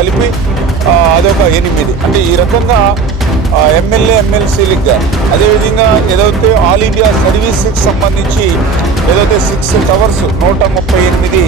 కలిపి అదొక 8. అంటే ఈ రకంగా ఎమ్మెల్యే ఎమ్మెల్సీలకు కానీ అదేవిధంగా ఏదైతే ఆల్ ఇండియా సర్వీస్కి సంబంధించి ఏదైతే 6 టవర్స్ 138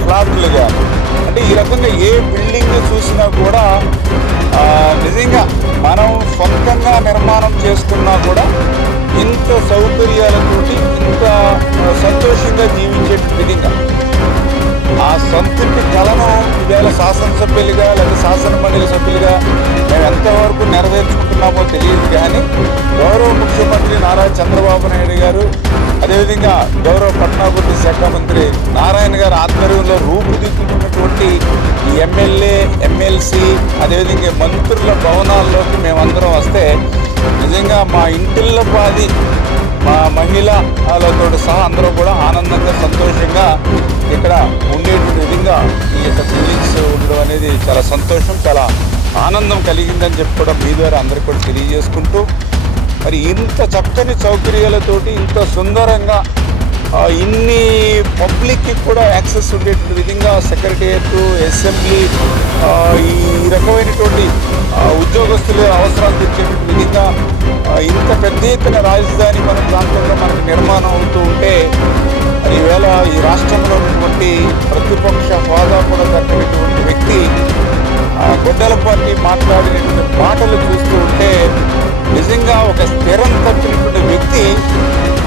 ఫ్లాట్లు కానీ అంటే ఈ రకంగా ఏ బిల్డింగ్ చూసినా కూడా నిజంగా మనం సొంతంగా నిర్మాణం చేసుకున్నా కూడా ఇంత సౌకర్యాలతోటి ఇంత సంతోషంగా జీవించే విధంగా ఆ సొంతింటి కళను ఈవేళ శాసనసభ్యులుగా లేదా శాసన మండలి సభ్యులుగా మేము ఎంతవరకు నెరవేర్చుకుంటున్నామో తెలియదు. కానీ గౌరవ ముఖ్యమంత్రి నారా చంద్రబాబు నాయుడు గారు అదేవిధంగా గౌరవ పట్టణాభివృద్ధి శాఖ మంత్రి నారాయణ గారి ఆధ్వర్యంలో రూపుదిద్దుకున్నటువంటి ఈ ఎమ్మెల్యే ఎమ్మెల్సీ అదేవిధంగా మంత్రుల భవనాల్లోకి మేమందరం వస్తే నిజంగా మా ఇంటిళ్ళ పాది మా మహిళలతో సహా అందరూ కూడా ఆనందంగా సంతోషంగా ఇక్కడ ఉండేటువంటి విధంగా ఈ యొక్క ఫీలింగ్స్ ఉండడం అనేది చాలా సంతోషం, చాలా ఆనందం కలిగిందని చెప్పి కూడా మీ ద్వారా అందరికీ కూడా తెలియజేసుకుంటూ మరి ఇంత చక్కని సౌకర్యాలతోటి ఇంత సుందరంగా ఇన్ని పబ్లిక్కి కూడా యాక్సెస్ ఉండేటువంటి విధంగా సెక్రటేరియట్ అసెంబ్లీ ఈ రకమైనటువంటి ఉద్యోగస్తుల అవసరాలు తీర్చేటువంటి విధంగా ఇంత పెద్ద ఎత్తున రాజధాని మన ప్రాంతంలో మనకు నిర్మాణం అవుతూ ఉంటే ఈవేళ ఈ రాష్ట్రంలో ఉన్నటువంటి ప్రతిపక్ష హోదా కూడా దక్కినటువంటి వ్యక్తి గొడ్డలపాటి మాట్లాడినటువంటి మాటలు చూస్తూ ఉంటే నిజంగా ఒక స్థిరం తప్పినటువంటి వ్యక్తి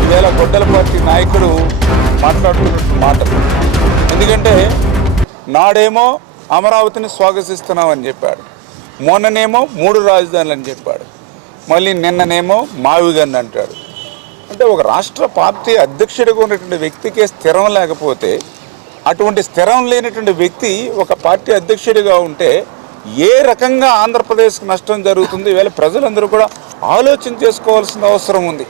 ఈవేళ గొడ్డలపాటి నాయకుడు మాట్లాడుతున్న మాటలు. ఎందుకంటే నాడేమో అమరావతిని స్వాగతిస్తున్నామని చెప్పాడు, మొన్ననేమో 3 రాజధానులు అని చెప్పాడు, మళ్ళీ నిన్ననేమో మావిగన్ అంటాడు. అంటే ఒక రాష్ట్ర పార్టీ అధ్యక్షుడిగా ఉన్నటువంటి వ్యక్తికే స్థిరం లేకపోతే అటువంటి స్థిరం లేనటువంటి వ్యక్తి ఒక పార్టీ అధ్యక్షుడిగా ఉంటే ఏ రకంగా ఆంధ్రప్రదేశ్కి నష్టం జరుగుతుంది ఈవేళ ప్రజలందరూ కూడా ఆలోచన చేసుకోవాల్సిన అవసరం ఉంది.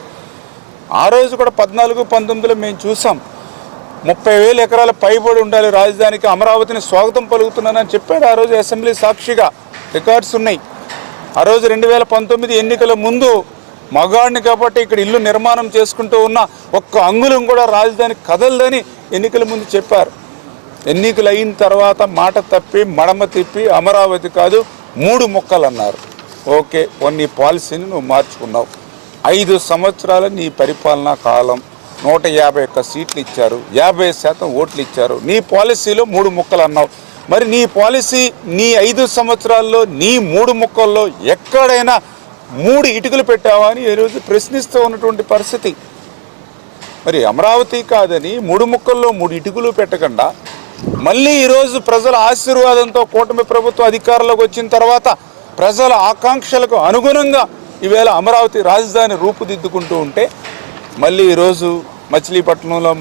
ఆ రోజు కూడా 14-19లో మేము చూసాం 30,000 ఎకరాల పైబడి ఉండాలి రాజధానికి, అమరావతిని స్వాగతం పలుకుతున్నానని చెప్పాడు ఆ రోజు అసెంబ్లీ సాక్షిగా, రికార్డ్స్ ఉన్నాయి. ఆ రోజు 2019 ఎన్నికల ముందు మగాడిని కాబట్టి ఇక్కడ ఇల్లు నిర్మాణం చేసుకుంటూ ఉన్న ఒక్క అంగుళం కూడా రాజధాని కదలదని ఎన్నికల ముందు చెప్పారు. ఎన్నికలు అయిన తర్వాత మాట తప్పి మడమ తిప్పి అమరావతి కాదు 3 ముక్కలు అన్నారు. ఓకే, నీ పాలసీని నువ్వు మార్చుకున్నావు. 5 సంవత్సరాల నీ పరిపాలనా కాలం 151 సీట్లు ఇచ్చారు, 50% ఓట్లు ఇచ్చారు. నీ పాలసీలో 3 ముక్కలు అన్నావు. మరి నీ పాలసీ నీ 5 సంవత్సరాల్లో నీ 3 ముక్కల్లో ఎక్కడైనా 3 ఇటుకలు పెట్టావా అని ఈరోజు ప్రశ్నిస్తూ ఉన్నటువంటి పరిస్థితి. మరి అమరావతి కాదని 3 ముక్కల్లో 3 ఇటుకలు పెట్టకుండా మళ్ళీ ఈరోజు ప్రజల ఆశీర్వాదంతో కూటమి ప్రభుత్వం అధికారంలోకి వచ్చిన తర్వాత ప్రజల ఆకాంక్షలకు అనుగుణంగా ఈవేళ అమరావతి రాజధాని రూపుదిద్దుకుంటూ ఉంటే మళ్ళీ ఈరోజు మచిలీపట్నంలో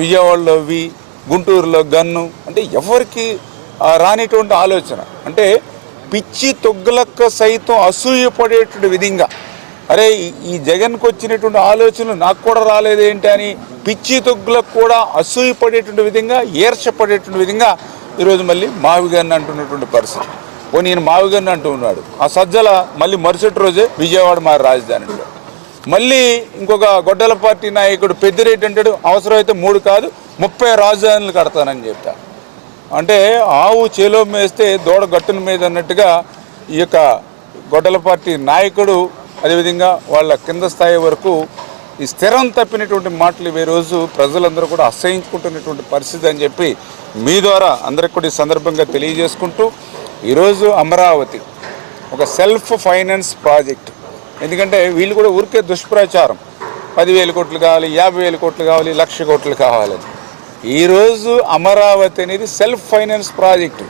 విజయవాడలో గుంటూరులో గన్ను అంటే ఎవరికి రానిటువంటి ఆలోచన. అంటే పిచ్చి తొగ్గులకు సైతం అసూయపడేటువంటి విధంగా అరే ఈ జగన్కి వచ్చినటువంటి ఆలోచనలు నాకు కూడా రాలేదేంటి అని పిచ్చి తొగ్గులకు కూడా అసూయపడేటువంటి విధంగా ఈర్షపడేటువంటి విధంగా ఈరోజు మళ్ళీ మావిగన్ను అంటున్నటువంటి పరిస్థితి. నేను మావిగన్ను అంటూ ఉన్నాడు, ఆ సజ్జల మళ్ళీ మరుసటి రోజే విజయవాడ మారి రాజధాని. మళ్ళీ ఇంకొక గొడ్డలపాటి నాయకుడు పెద్దిరెడ్డి అంటాడు అవసరమైతే 3 కాదు 30 రాజధానులు కడతానని చెప్పా. అంటే ఆవు చేలో మేస్తే దూడ గట్టున మీద అన్నట్టుగా ఈ యొక్క గొడ్డలపాటి నాయకుడు అదేవిధంగా వాళ్ళ కింద స్థాయి వరకు ఈ స్థిరం తప్పినటువంటి మాటలు ఈ రోజు ప్రజలందరూ కూడా అసహించుకుంటున్నటువంటి పరిస్థితి అని చెప్పి మీ ద్వారా అందరికి కూడా ఈ సందర్భంగా తెలియజేసుకుంటూ ఈరోజు అమరావతి ఒక సెల్ఫ్ ఫైనాన్స్ ప్రాజెక్ట్. ఎందుకంటే వీళ్ళు కూడా ఊరికే దుష్ప్రచారం 10,000 కోట్లు కావాలి, 50,000 కోట్లు కావాలి, 1,00,000 కోట్లు కావాలని. ఈరోజు అమరావతి అనేది సెల్ఫ్ ఫైనాన్స్ ప్రాజెక్టు.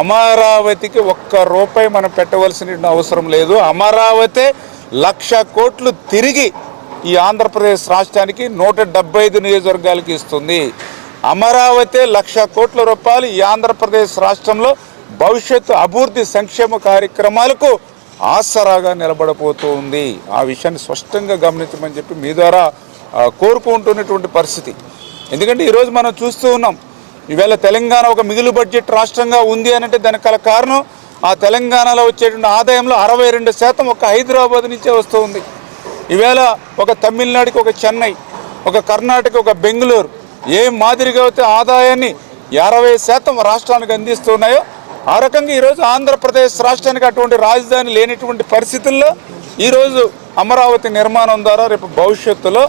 అమరావతికి ₹1 మనం పెట్టవలసిన అవసరం లేదు. అమరావతి 1,00,000 కోట్లు తిరిగి ఈ ఆంధ్రప్రదేశ్ రాష్ట్రానికి 175 నియోజకవర్గాలకి ఇస్తుంది. అమరావతి 1,00,000 కోట్ల రూపాయలు ఈ ఆంధ్రప్రదేశ్ రాష్ట్రంలో భవిష్యత్తు అభివృద్ధి సంక్షేమ కార్యక్రమాలకు ఆసరాగా నిలబడబోతూ ఉంది. ఆ విషయాన్ని స్పష్టంగా గమనించమని చెప్పి మీ ద్వారా కోరుకుంటున్నటువంటి పరిస్థితి. ఎందుకంటే ఈరోజు మనం చూస్తూ ఉన్నాం ఈవేళ తెలంగాణ ఒక మిగులు బడ్జెట్ రాష్ట్రంగా ఉంది అని అంటే దానికి గల కారణం ఆ తెలంగాణలో వచ్చేటువంటి ఆదాయంలో 62% ఒక హైదరాబాద్ నుంచే వస్తూ ఉంది. ఈవేళ ఒక తమిళనాడుకి ఒక చెన్నై, ఒక కర్ణాటక, ఒక బెంగళూరు ఏ మాదిరిగా అయితే ఆదాయాన్ని 60% రాష్ట్రానికి అందిస్తున్నాయో ఆ రకంగా ఈరోజు ఆంధ్రప్రదేశ్ రాష్ట్రానికి అటువంటి రాజధాని లేనిటువంటి పరిస్థితుల్లో ఈరోజు అమరావతి నిర్మాణం ద్వారా రేపు భవిష్యత్తులో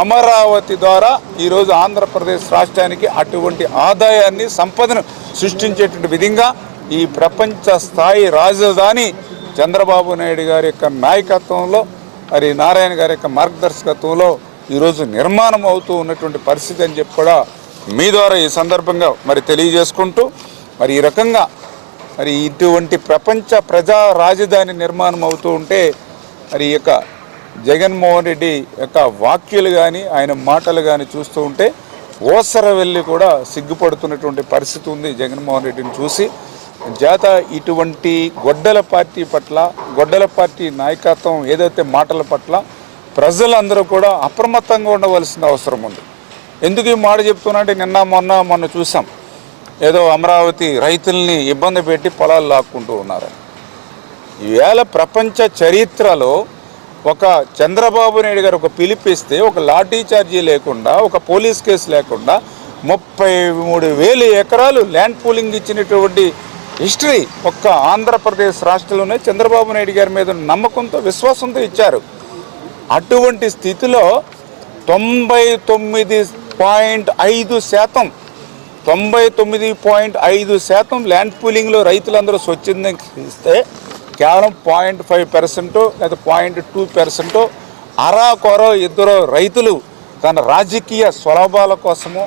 అమరావతి ద్వారా ఈరోజు ఆంధ్రప్రదేశ్ రాష్ట్రానికి అటువంటి ఆదాయాన్ని సంపదను సృష్టించేటువంటి విధంగా ఈ ప్రపంచ స్థాయి రాజధాని చంద్రబాబు నాయుడు గారి యొక్క నాయకత్వంలో మరి నారాయణ గారి యొక్క మార్గదర్శకత్వంలో ఈరోజు నిర్మాణం అవుతూ ఉన్నటువంటి పరిస్థితి అని చెప్పి కూడా మీ ద్వారా ఈ సందర్భంగా మరి తెలియజేసుకుంటూ మరి ఈ రకంగా మరి ఇటువంటి ప్రపంచ ప్రజా రాజధాని నిర్మాణం అవుతూ ఉంటే మరి ఈ యొక్క జగన్మోహన్ రెడ్డి యొక్క వాక్యాలు కానీ ఆయన మాటలు కానీ చూస్తూ ఉంటే ఓసర వెళ్ళి కూడా సిగ్గుపడుతున్నటువంటి పరిస్థితి ఉంది జగన్మోహన్ రెడ్డిని చూసి. చేత ఇటువంటి గొడ్డల పార్టీ పట్ల గొడ్డల పార్టీ నాయకత్వం ఏదైతే మాటల పట్ల ప్రజలందరూ కూడా అప్రమత్తంగా ఉండవలసిన అవసరం ఉంది. ఎందుకు ఈ మాట చెప్తున్నా అంటే మొన్న చూసాం ఏదో అమరావతి రైతుల్ని ఇబ్బంది పెట్టి పొలాలు లాక్కుంటూ ఉన్నారు. ఈవేళ ప్రపంచ చరిత్రలో ఒక చంద్రబాబు నాయుడు గారు ఒక పిలిపిస్తే ఒక లాఠీ చార్జీ లేకుండా ఒక పోలీస్ కేసు లేకుండా 33,000 ఎకరాలు ల్యాండ్ పూలింగ్ ఇచ్చినటువంటి హిస్టరీ ఒక్క ఆంధ్రప్రదేశ్ రాష్ట్రంలోనే చంద్రబాబు నాయుడు గారి మీద నమ్మకంతో విశ్వాసంతో ఇచ్చారు. అటువంటి స్థితిలో 99.5% ల్యాండ్ పూలింగ్లో రైతులందరూ స్వచ్ఛందంగా ఇస్తే కేవలం 0.5% లేదా 0.2% అరాకొర ఇద్దరు రైతులు తన రాజకీయ స్వలాభాల కోసమో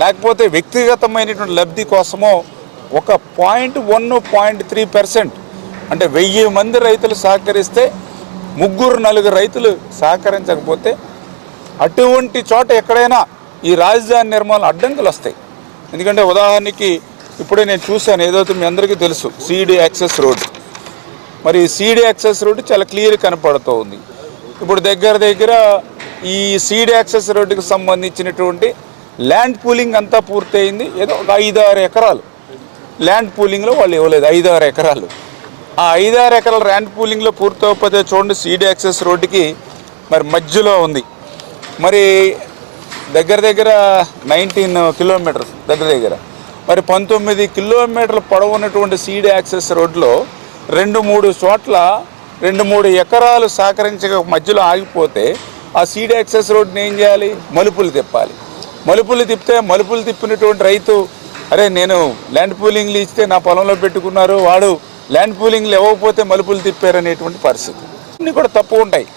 లేకపోతే వ్యక్తిగతమైనటువంటి లబ్ధి కోసమో ఒక 0.1-0.3% అంటే 1000 మంది రైతులు సహకరిస్తే 3-4 రైతులు సహకరించకపోతే అటువంటి చోట ఎక్కడైనా ఈ రాజధాని నిర్మాణం అడ్డంకులు వస్తాయి. ఎందుకంటే ఉదాహరణకి ఇప్పుడే నేను చూశాను, ఏదైతే మీ అందరికీ తెలుసు సీడీ యాక్సెస్ రోడ్. మరి సీడీ యాక్సెస్ రోడ్డు చాలా క్లియర్ కనపడుతూ ఉంది. ఇప్పుడు దగ్గర ఈ సీడీ యాక్సెస్ రోడ్డుకి సంబంధించినటువంటి ల్యాండ్ పూలింగ్ అంతా పూర్తయింది. ఏదో ఒక 5-6 ఎకరాలు ల్యాండ్ పూలింగ్లో వాళ్ళు ఇవ్వలేదు. 5-6 ఎకరాలు ఆ 5-6 ఎకరాల ల్యాండ్ పూలింగ్లో పూర్తవకపోతే చూడండి సీడీ యాక్సెస్ రోడ్డుకి మరి మధ్యలో ఉంది. మరి దగ్గర 19 కిలోమీటర్స్ దగ్గర మరి 19 కిలోమీటర్ల పొడవు ఉన్నటువంటి సీడీ యాక్సెస్ రోడ్లో 2-3 చోట్ల 2-3 ఎకరాలు సహకరించక మధ్యలో ఆగిపోతే ఆ సీడీ యాక్సెస్ రోడ్ని ఏం చేయాలి? మలుపులు తిప్పాలి. మలుపులు తిప్పినటువంటి రైతు అరే నేను ల్యాండ్ పూలింగ్లు ఇస్తే నా పొలంలో పెట్టుకున్నారు, వాడు ల్యాండ్ పూలింగ్లు ఇవ్వకపోతే మలుపులు తిప్పారనేటువంటి పరిస్థితి అన్నీ కూడా తప్పు ఉంటాయి.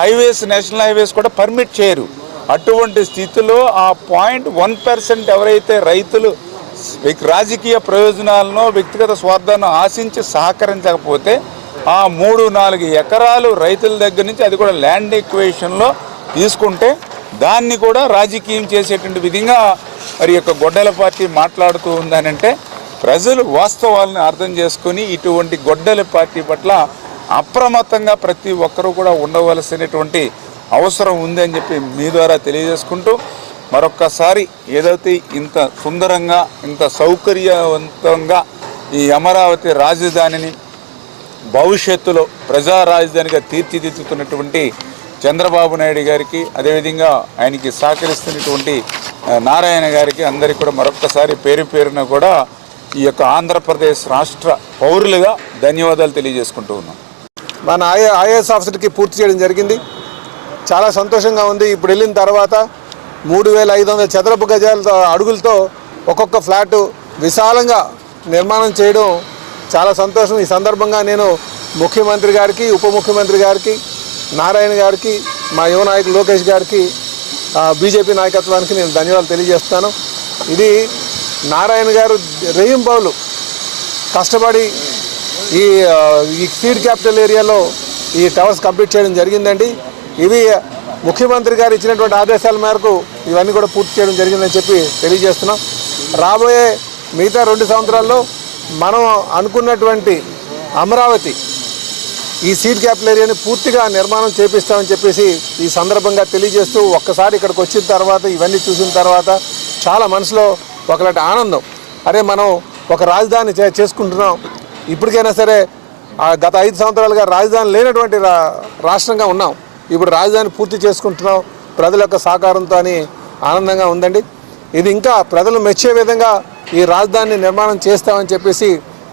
హైవేస్ నేషనల్ హైవేస్ కూడా పర్మిట్ చేయరు. అటువంటి స్థితిలో ఆ 0.1% ఎవరైతే రైతులు రాజకీయ ప్రయోజనాలను వ్యక్తిగత స్వార్థాన్ని ఆశించి సహకరించకపోతే ఆ 3-4 ఎకరాలు రైతుల దగ్గర నుంచి అది కూడా ల్యాండ్ ఎక్వేషన్లో తీసుకుంటే దాన్ని కూడా రాజకీయం చేసేటువంటి విధంగా మరి యొక్క గొడ్డల పార్టీ మాట్లాడుతూ ఉందనంటే ప్రజలు వాస్తవాలను అర్థం చేసుకొని ఇటువంటి గొడ్డల పార్టీ పట్ల అప్రమత్తంగా ప్రతి ఒక్కరూ కూడా ఉండవలసినటువంటి అవసరం ఉందని చెప్పి మీ ద్వారా తెలియజేసుకుంటూ మరొక్కసారి ఏదైతే ఇంత సుందరంగా ఇంత సౌకర్యవంతంగా ఈ అమరావతి రాజధానిని భవిష్యత్తులో ప్రజా రాజధానిగా తీర్చిదిద్దుతున్నటువంటి చంద్రబాబు నాయుడు గారికి అదేవిధంగా ఆయనకి సహకరిస్తున్నటువంటి నారాయణ గారికి అందరికీ కూడా మరొక్కసారి పేరున కూడా ఈ యొక్క ఆంధ్రప్రదేశ్ రాష్ట్ర పౌరులుగా ధన్యవాదాలు తెలియజేసుకుంటూ ఉన్నాం. మన ఐఏఎస్ ఆఫీసర్కి పూర్తి చేయడం జరిగింది. చాలా సంతోషంగా ఉంది. ఇప్పుడు వెళ్ళిన తర్వాత 3,500 చదరపు గజాలతో అడుగులతో ఒక్కొక్క ఫ్లాటు విశాలంగా నిర్మాణం చేయడం చాలా సంతోషం. ఈ సందర్భంగా నేను ముఖ్యమంత్రి గారికి, ఉప ముఖ్యమంత్రి గారికి, నారాయణ గారికి, మా యువ నాయకులు లోకేష్ గారికి, బీజేపీ నాయకత్వానికి నేను ధన్యవాదాలు తెలియజేస్తాను. ఇది నారాయణ గారు రేయింబౌలు కష్టపడి ఈ సీడ్ క్యాపిటల్ ఏరియాలో ఈ టవర్స్ కంప్లీట్ చేయడం జరిగిందండి. ఇవి ముఖ్యమంత్రి గారు ఇచ్చినటువంటి ఆదేశాల మేరకు ఇవన్నీ కూడా పూర్తి చేయడం జరిగిందని చెప్పి తెలియజేస్తున్నాం. రాబోయే మిగతా 2 సంవత్సరాల్లో మనం అనుకున్నటువంటి అమరావతి ఈ సీడ్ క్యాపిటల్ ఏరియాని పూర్తిగా నిర్మాణం చేపిస్తామని చెప్పేసి ఈ సందర్భంగా తెలియజేస్తూ ఒక్కసారి ఇక్కడికి వచ్చిన తర్వాత ఇవన్నీ చూసిన తర్వాత చాలా మనసులో ఒకలాంటి ఆనందం. అరే మనం ఒక రాజధాని చేసుకుంటున్నాం. ఇప్పటికైనా సరే గత 5 సంవత్సరాలుగా రాజధాని లేనటువంటి రాష్ట్రంగా ఉన్నాం. ఇప్పుడు రాజధాని పూర్తి చేసుకుంటున్నాం ప్రజల యొక్క సహకారంతో అని ఆనందంగా ఉందండి. ఇది ఇంకా ప్రజలు మెచ్చే విధంగా ఈ రాజధానిని నిర్మాణం చేస్తామని చెప్పేసి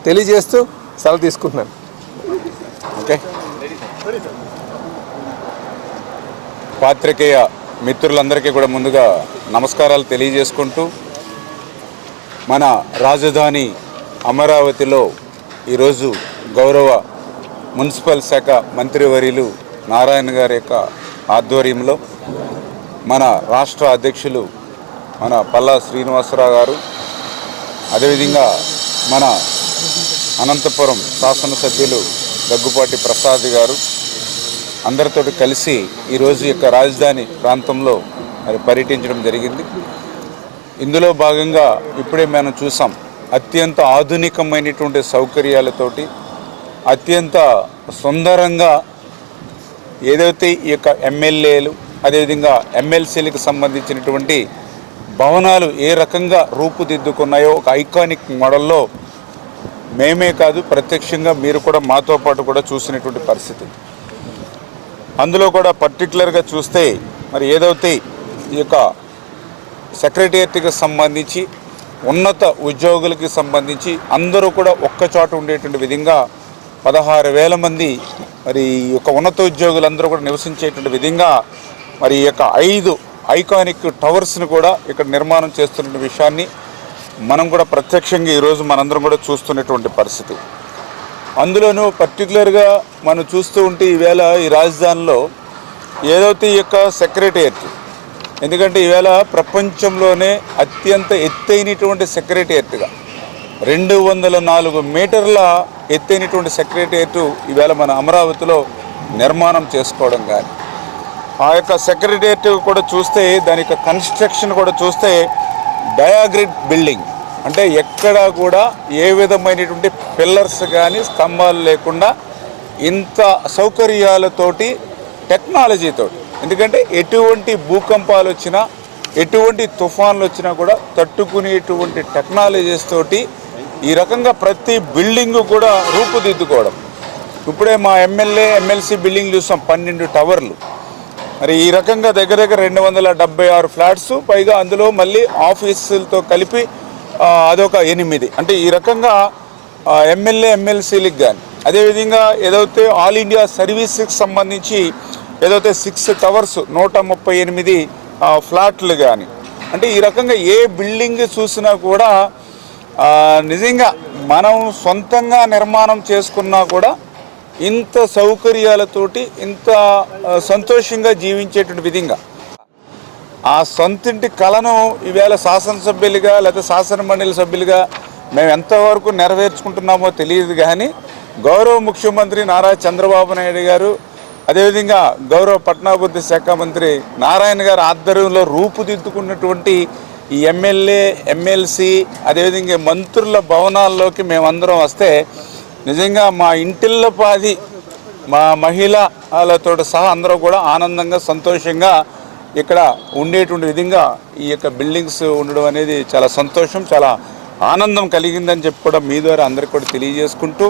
తెలియజేస్తూ సెలవు తీసుకుంటున్నాను. ఓకే. పాత్రికేయ మిత్రులందరికీ కూడా ముందుగా నమస్కారాలు తెలియజేసుకుంటూ, మన రాజధాని అమరావతిలో ఈరోజు గౌరవ మున్సిపల్ శాఖ మంత్రివర్యులు నారాయణ గారి యొక్క ఆధ్వర్యంలో మన రాష్ట్ర అధ్యక్షులు మన పల్లా శ్రీనివాసరావు గారు, అదేవిధంగా మన అనంతపురం శాసనసభ్యులు దగ్గుపాటి ప్రసాద్ గారు అందరితో కలిసి ఈరోజు యొక్క రాజధాని ప్రాంతంలో మరి పర్యటించడం జరిగింది. ఇందులో భాగంగా ఇప్పుడే మనం చూసాం, అత్యంత ఆధునికమైనటువంటి సౌకర్యాలతోటి అత్యంత సుందరంగా ఏదైతే ఈ యొక్క ఎమ్మెల్యేలు అదేవిధంగా ఎమ్మెల్సీలకు సంబంధించినటువంటి భవనాలు ఏ రకంగా రూపుదిద్దుకున్నాయో ఒక ఐకానిక్ మోడల్లో మేమే కాదు ప్రత్యక్షంగా మీరు కూడా మాతో పాటు కూడా చూసినటువంటి పరిస్థితి. అందులో కూడా పర్టికులర్గా చూస్తే మరి ఏదైతే ఈ యొక్క సెక్రటేరియట్కి సంబంధించి ఉన్నత ఉద్యోగులకి సంబంధించి అందరూ కూడా ఒక్కచోట ఉండేటువంటి విధంగా 16,000 మంది మరి ఈ యొక్క ఉన్నత ఉద్యోగులందరూ కూడా నివసించేటువంటి విధంగా మరి ఈ యొక్క 5 ఐకానిక్ టవర్స్ని కూడా ఇక్కడ నిర్మాణం చేస్తున్న విషయాన్ని మనం కూడా ప్రత్యక్షంగా ఈరోజు మనందరం కూడా చూస్తున్నటువంటి పరిస్థితి. అందులోనూ పర్టికులర్గా మనం చూస్తూ ఉంటే ఈవేళ ఈ రాజధానిలో ఏదైతే ఈ యొక్క సెక్రటేరియట్, ఎందుకంటే ఈవేళ ప్రపంచంలోనే అత్యంత ఎత్తైనటువంటి సెక్రటేరియట్గా 204 మీటర్ల ఎత్తైనటువంటి సెక్రటేరియట్ ఈవేళ మన అమరావతిలో నిర్మాణం చేసుకోవడం కానీ, ఆ యొక్క సెక్రటేరియట్ కూడా చూస్తే దాని యొక్క కన్స్ట్రక్షన్ కూడా చూస్తే డయాగ్రిడ్ బిల్డింగ్, అంటే ఎక్కడా కూడా ఏ విధమైనటువంటి పిల్లర్స్ కానీ స్తంభాలు లేకుండా ఇంత సౌకర్యాలతోటి టెక్నాలజీతో, ఎందుకంటే ఎటువంటి భూకంపాలు వచ్చినా ఎటువంటి తుఫాన్లు వచ్చినా కూడా తట్టుకునేటువంటి టెక్నాలజీస్ తోటి ఈ రకంగా ప్రతి బిల్డింగు కూడా రూపుదిద్దుకోవడం. ఇప్పుడే మా ఎమ్మెల్సీ బిల్డింగ్ చూసాం, 12 టవర్లు. మరి ఈ రకంగా దగ్గర దగ్గర 276 ఫ్లాట్స్, పైగా అందులో మళ్ళీ ఆఫీసులతో కలిపి అదొక 8. అంటే ఈ రకంగా ఎమ్మెల్సీలకు కానీ, అదేవిధంగా ఏదైతే ఆల్ ఇండియా సర్వీసెస్కి సంబంధించి ఏదైతే 6 టవర్స్ 138 ఫ్లాట్లు కానీ, అంటే ఈ రకంగా ఏ బిల్డింగ్ చూసినా కూడా నిజంగా మనం సొంతంగా నిర్మాణం చేసుకున్నా కూడా ఇంత సౌకర్యాలతోటి ఇంత సంతోషంగా జీవించేటువంటి విధంగా ఆ సొంతింటి కళను ఈవేళ శాసనసభ్యులుగా లేదా శాసన మండలి సభ్యులుగా మేము ఎంతవరకు నెరవేర్చుకుంటున్నామో తెలియదు. కానీ గౌరవ ముఖ్యమంత్రి నారా చంద్రబాబు నాయుడు గారు, అదేవిధంగా గౌరవ పట్టణాభివృద్ధి శాఖ మంత్రి నారాయణ గారు ఆధ్వర్యంలో రూపుదిద్దుకున్నటువంటి ఈ ఎమ్మెల్సీ అదేవిధంగా మంత్రుల భవనాల్లోకి మేమందరం వస్తే నిజంగా మా ఇంటిల్లపాది మా మహిళలతో సహా అందరూ కూడా ఆనందంగా సంతోషంగా ఇక్కడ ఉండేటువంటి విధంగా ఈ యొక్క బిల్డింగ్స్ ఉండడం అనేది చాలా సంతోషం, చాలా ఆనందం కలిగిందని చెప్పి కూడా మీ ద్వారా అందరికీ కూడా తెలియజేసుకుంటూ